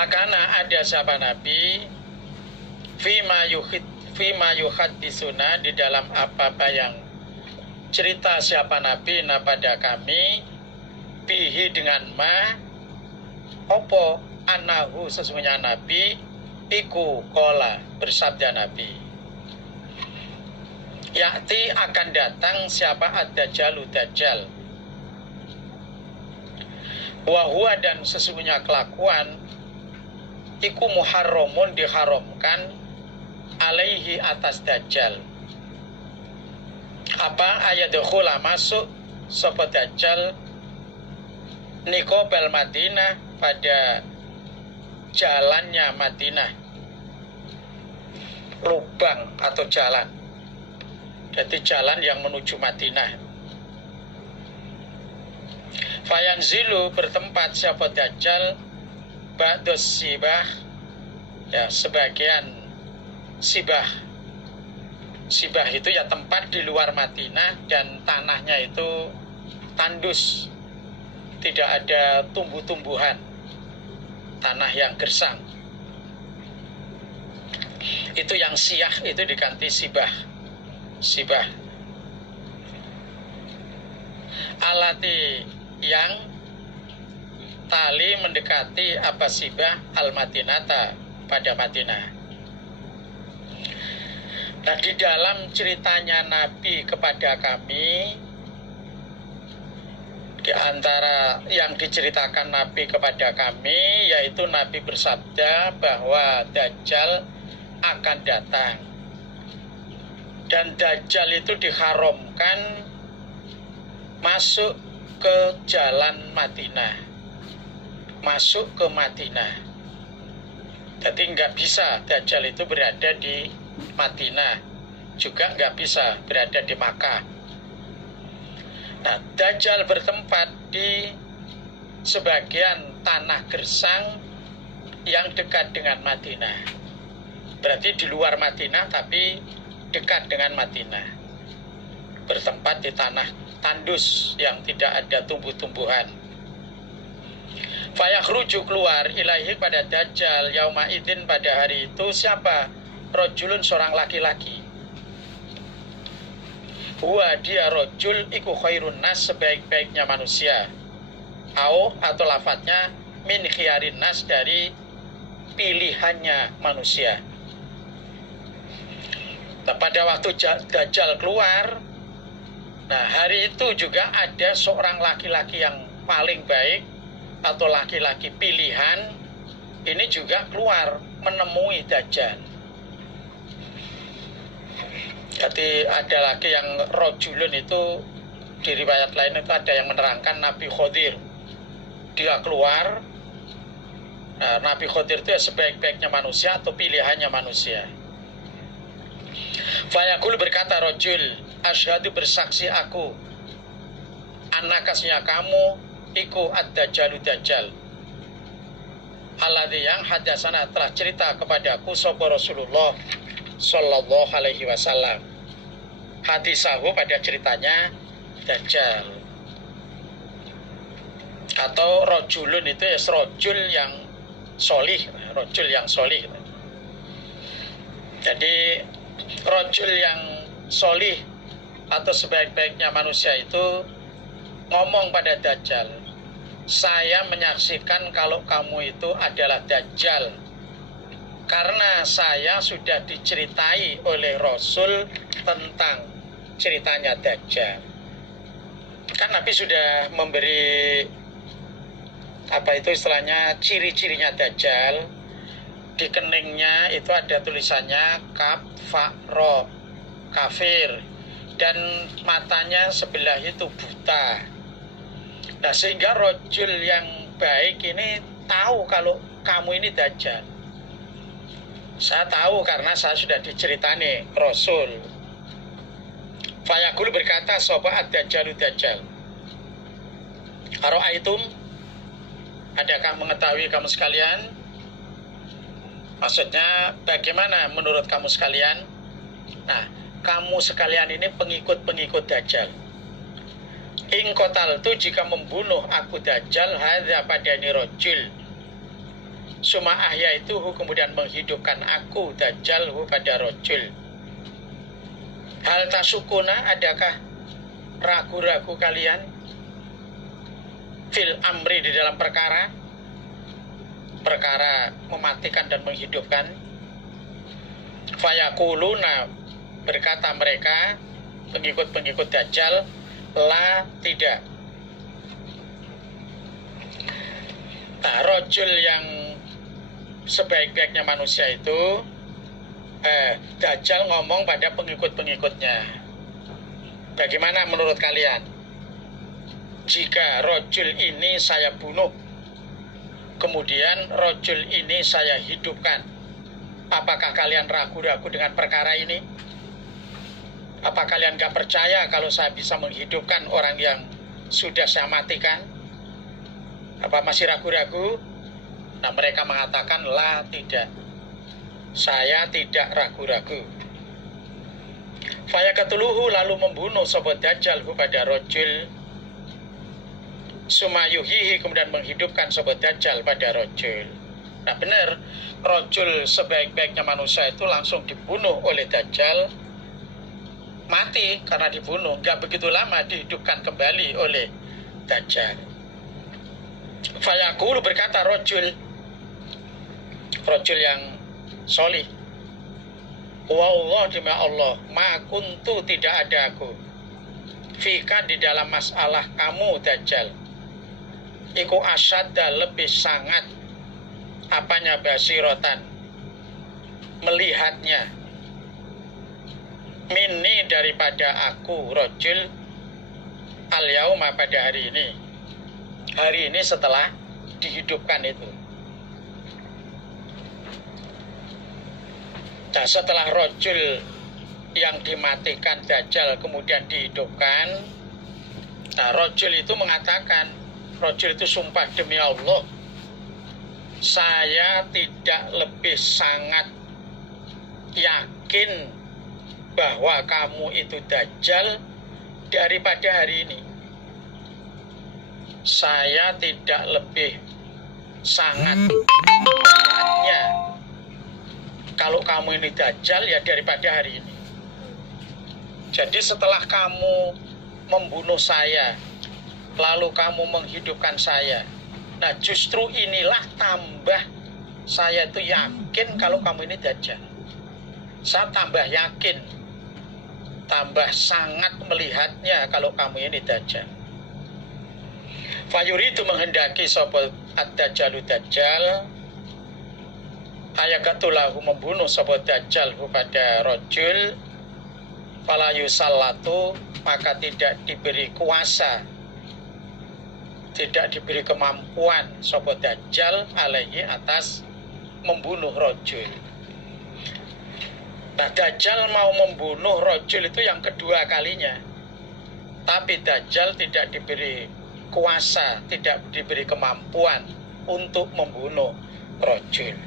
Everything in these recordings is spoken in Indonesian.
Lakana ada siapa nabi fima yuhaddisuna di dalam apa-apa yang cerita siapa nabi na pada kami bihi dengan ma opo anahu sesungguhnya nabi iku kola bersabda nabi yakti akan datang siapa ad-dajjalu dajjal wahua dan sesungguhnya kelakuan iku muharramun diharamkan alaihi atas dajjal apa ayadkhula masuk sapa dajjal nikobal Madinah pada jalannya Madinah lubang atau jalan jadi jalan yang menuju Madinah fayanzilu bertempat siapa dajjal ba'dos sibah ya sebagian sibah itu ya tempat di luar Madinah dan tanahnya itu tandus tidak ada tumbuh-tumbuhan tanah yang gersang itu yang siyah itu diganti sibah alati yang tali mendekati apa sibah al-Madinata pada Madinah. Nah di dalam ceritanya Nabi kepada kami di antara yang diceritakan Nabi kepada kami yaitu Nabi bersabda bahwa Dajjal akan datang dan Dajjal itu diharamkan masuk ke jalan Madinah masuk ke Madinah jadi nggak bisa Dajjal itu berada di Madinah juga nggak bisa berada di Makkah. Nah Dajjal bertempat di sebagian tanah gersang yang dekat dengan Madinah berarti di luar Madinah tapi dekat dengan Madinah bertempat di tanah tandus yang tidak ada tumbuh-tumbuhan. Fayakhruju keluar ilahi pada Dajjal yauma idzin pada hari itu siapa? Rojulun seorang laki-laki. Huwa dia rojul iku khairun nas sebaik-baiknya manusia. Atau lafadznya min khiyarin nas dari pilihannya manusia. Nah, pada waktu Dajjal keluar, nah hari itu juga ada seorang laki-laki yang paling baik atau laki-laki pilihan ini juga keluar menemui Dajjal. Jadi ada lagi yang rojulun itu di riwayat lain itu ada yang menerangkan Nabi Khodir. Dia keluar. Nah, Nabi Khodir itu ya sebaik-baiknya manusia atau pilihannya manusia. Fayaqul berkata rojul, asyhadu bersaksi aku, anakasnya kamu iku ad-dajjalu dajjal alladzi yang hadasana telah cerita kepadaku sapa Rasulullah sallallahu alaihi wasallam hadisahu pada ceritanya Dajjal atau rojulun itu ya rojul yang solih jadi rojul yang solih atau sebaik-baiknya manusia itu ngomong pada Dajjal, saya menyaksikan kalau kamu itu adalah Dajjal karena saya sudah diceritai oleh Rasul tentang ceritanya Dajjal. Kan Nabi sudah memberi apa itu istilahnya ciri-cirinya Dajjal. Di keningnya itu ada tulisannya kaf fa ro kafir dan matanya sebelah itu buta. Nah sehingga rojul yang baik ini tahu kalau kamu ini Dajjal. Saya tahu karena saya sudah diceritani Rasul. Fayaqul berkata sapa ad-dajjalu dajjal. Ara'aitum, adakah mengetahui kamu sekalian? Maksudnya bagaimana menurut kamu sekalian? Nah, kamu sekalian ini pengikut-pengikut Dajjal. In qataltu jika membunuh aku Dajjal hadza padani rajul. Suma ahya itu kemudian menghidupkan aku Dajjal pada rojul. Hal tasukuna, adakah ragu-ragu kalian fil amri di dalam perkara mematikan dan menghidupkan? Fayakuluna, berkata mereka pengikut-pengikut Dajjal, la, tidak. Nah, rojul yang sebaik-baiknya manusia itu Dajjal ngomong pada pengikut-pengikutnya, bagaimana menurut kalian jika rojul ini saya bunuh, kemudian rojul ini saya hidupkan? Apakah kalian ragu-ragu dengan perkara ini? Apa kalian gak percaya kalau saya bisa menghidupkan orang yang sudah saya matikan? Apa masih ragu-ragu? Nah, mereka mengatakan, la, tidak. Saya tidak ragu-ragu. Fayaqtuluhu, lalu membunuh sobat Dajjal pada rojul. Sumayuhihi, kemudian menghidupkan sobat Dajjal pada rojul. Nah, benar, rojul sebaik-baiknya manusia itu langsung dibunuh oleh Dajjal, mati karena dibunuh. Gak begitu lama dihidupkan kembali oleh Dajjal. Fayaqulu, berkata rojul yang solih, wallah, demi Allah, ma kuntu, tidak ada aku, fika, di dalam masalah kamu Dajjal, iku asyadda, lebih sangat, apanya, basirotan, melihatnya, mini, daripada aku rojul, al yauma, pada hari ini setelah dihidupkan itu. Nah, setelah rojul yang dimatikan Dajjal kemudian dihidupkan, nah, rojul itu mengatakan, rojul itu sumpah, demi Allah, saya tidak lebih sangat yakin bahwa kamu itu Dajjal daripada hari ini. Saya tidak lebih sangat yakinnya kalau kamu ini Dajjal ya daripada hari ini. Jadi setelah kamu membunuh saya, lalu kamu menghidupkan saya, nah justru inilah tambah saya itu yakin kalau kamu ini Dajjal. Saya tambah yakin, tambah sangat melihatnya kalau kamu ini Dajjal. Fayuri, itu menghendaki sapa ad-Dajjalu Dajjal, ayakatulahu, membunuh sapa Dajjal pada rojul, fala yusallatu, maka tidak diberi kuasa, tidak diberi kemampuan sapa Dajjal alaihi, atas membunuh rojul. Nah, Dajjal mau membunuh rojul itu yang kedua kalinya, tapi Dajjal tidak diberi kuasa, tidak diberi kemampuan untuk membunuh rojul.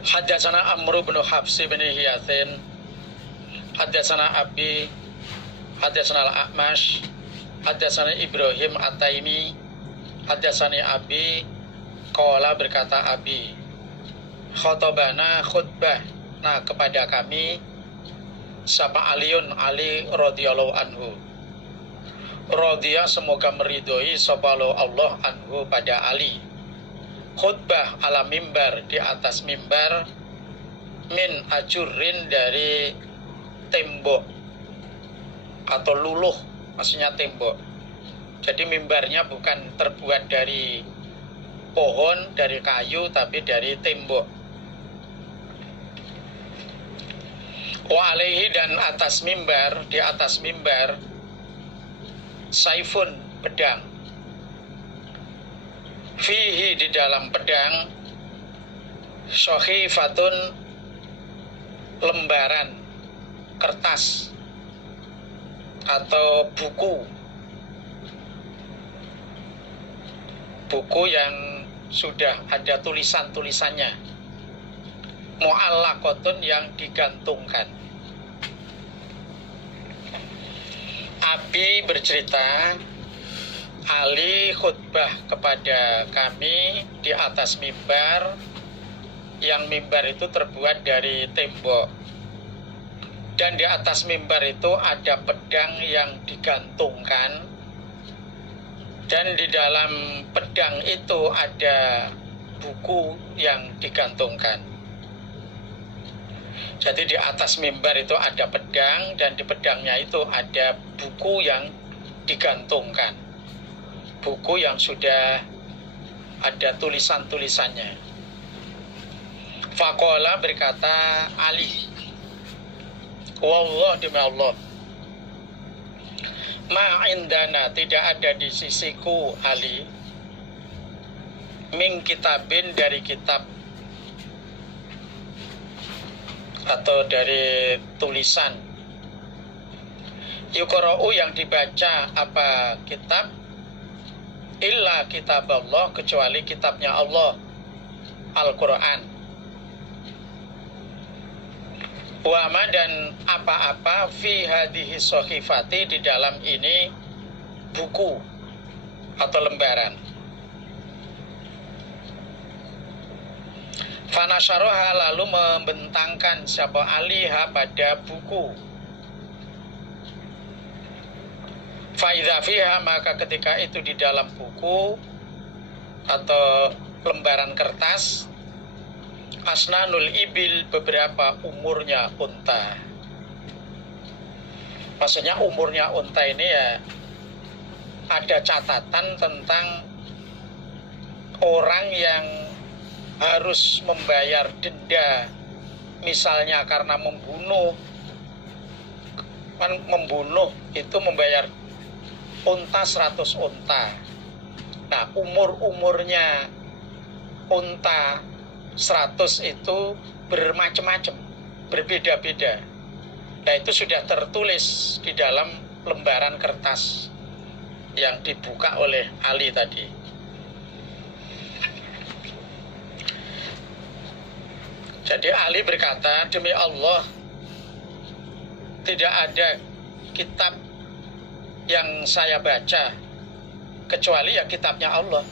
Hadatsana Amr bin Hafs bin Hiyatin, hadatsana Abi, hadatsana Al-A'mash, hadatsana Ibrahim At-Taimi, hadatsani Abi, qala, berkata Abi, khotobana, khutbah, nah, kepada kami sapa Aliun, Ali radhiyallahu anhu, radhiya, semoga meridhoi sapa Allah anhu, pada Ali, khutbah ala mimbar, di atas mimbar, min ajurin, dari tembok atau luluh, maksudnya tembok. Jadi mimbarnya bukan terbuat dari pohon, dari kayu, tapi dari tembok. Wa alaihi, dan atas mimbar, di atas mimbar, saifun, pedang, fihi, di dalam pedang, syahifatun, lembaran kertas atau buku yang sudah ada tulisan-tulisannya, mu'allaqatun, yang digantungkan. Abi bercerita, Ali khutbah kepada kami di atas mimbar, yang mimbar itu terbuat dari tembok, dan di atas mimbar itu ada pedang yang digantungkan, dan di dalam pedang itu ada buku yang digantungkan. Jadi di atas mimbar itu ada pedang, dan di pedangnya itu ada buku yang digantungkan, buku yang sudah ada tulisan-tulisannya. Faqala, berkata Ali, wallah, demi Allah, ma indana, tidak ada di sisiku Ali, min kitabin, dari kitab atau dari tulisan, yuqra'u, yang dibaca, apa kitab, illa kitab Allah, kecuali kitabnya Allah, Al-Quran. Wama, dan apa-apa, fi hadhihi sohifati, di dalam ini buku atau lembaran. Fanasyaroha, lalu membentangkan siapa aliha pada buku. Faidha fiha, maka ketika itu di dalam buku atau lembaran kertas, asnanul ibil, beberapa umurnya unta. Maksudnya umurnya unta ini ya ada catatan tentang orang yang harus membayar denda, misalnya karena membunuh itu membayar unta 100 unta. Nah, umurnya unta 100 itu bermacam-macam, berbeda-beda. Nah, itu sudah tertulis di dalam lembaran kertas yang dibuka oleh Ali tadi. Jadi Ali berkata, demi Allah, tidak ada kitab yang saya baca kecuali ya kitabnya Allah.